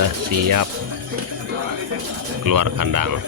sudah siap keluar kandang.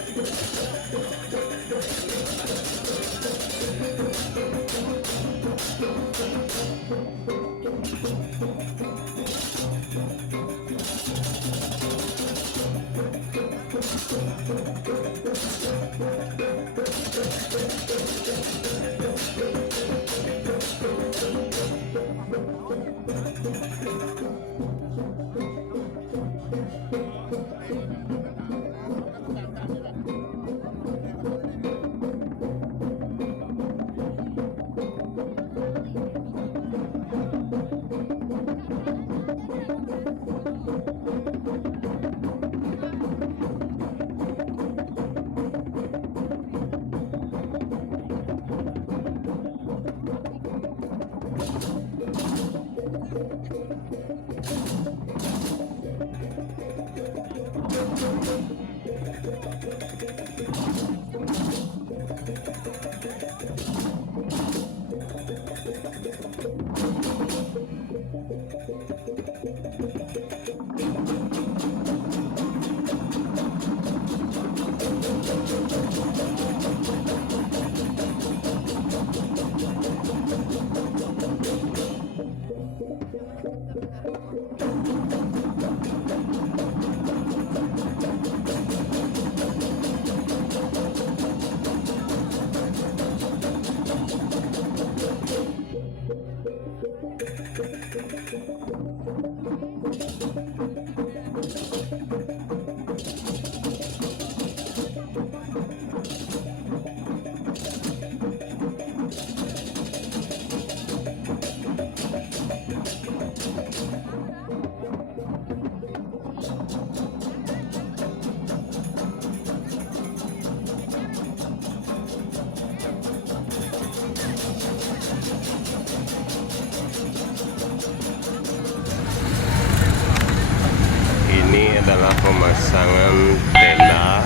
Ini adalah pemasangan tenda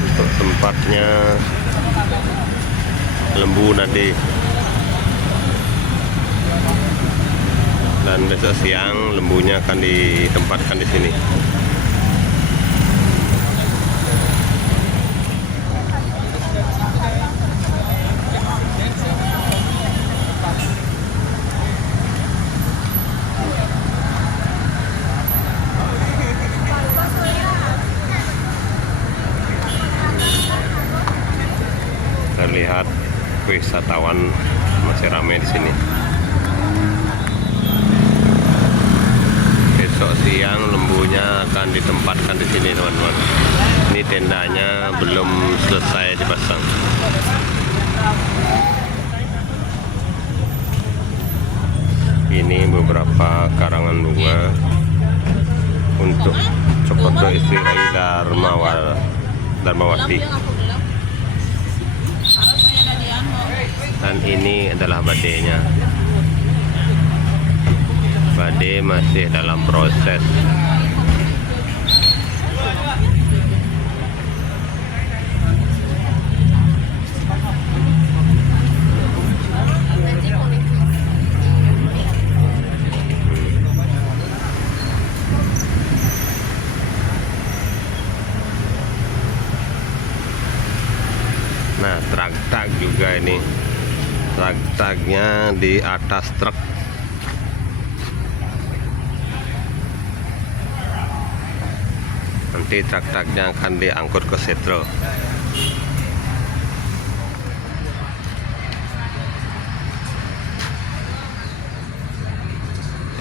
untuk tempatnya lembu nanti, dan besok siang lembunya akan ditempatkan di sini. Terlihat wisatawan masih ramai di sini. Besok siang lembunya akan ditempatkan di sini, teman-teman. Ini tendanya belum selesai dipasang. Ini beberapa karangan bunga untuk Cokodo istri Rai Darmawati. Dan ini adalah badainya. Badai masih dalam proses. Nah, truk-truk juga ini. Truk-truknya di atas truk. Nanti truk-truknya akan diangkut ke setro.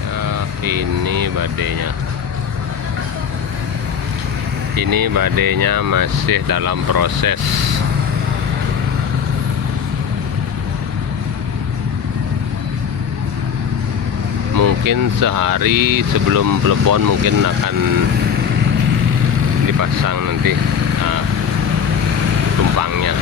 Ya, ini badainya. Ini badainya masih dalam proses. Mungkin sehari sebelum Plebon mungkin akan dipasang nanti tumpangnya.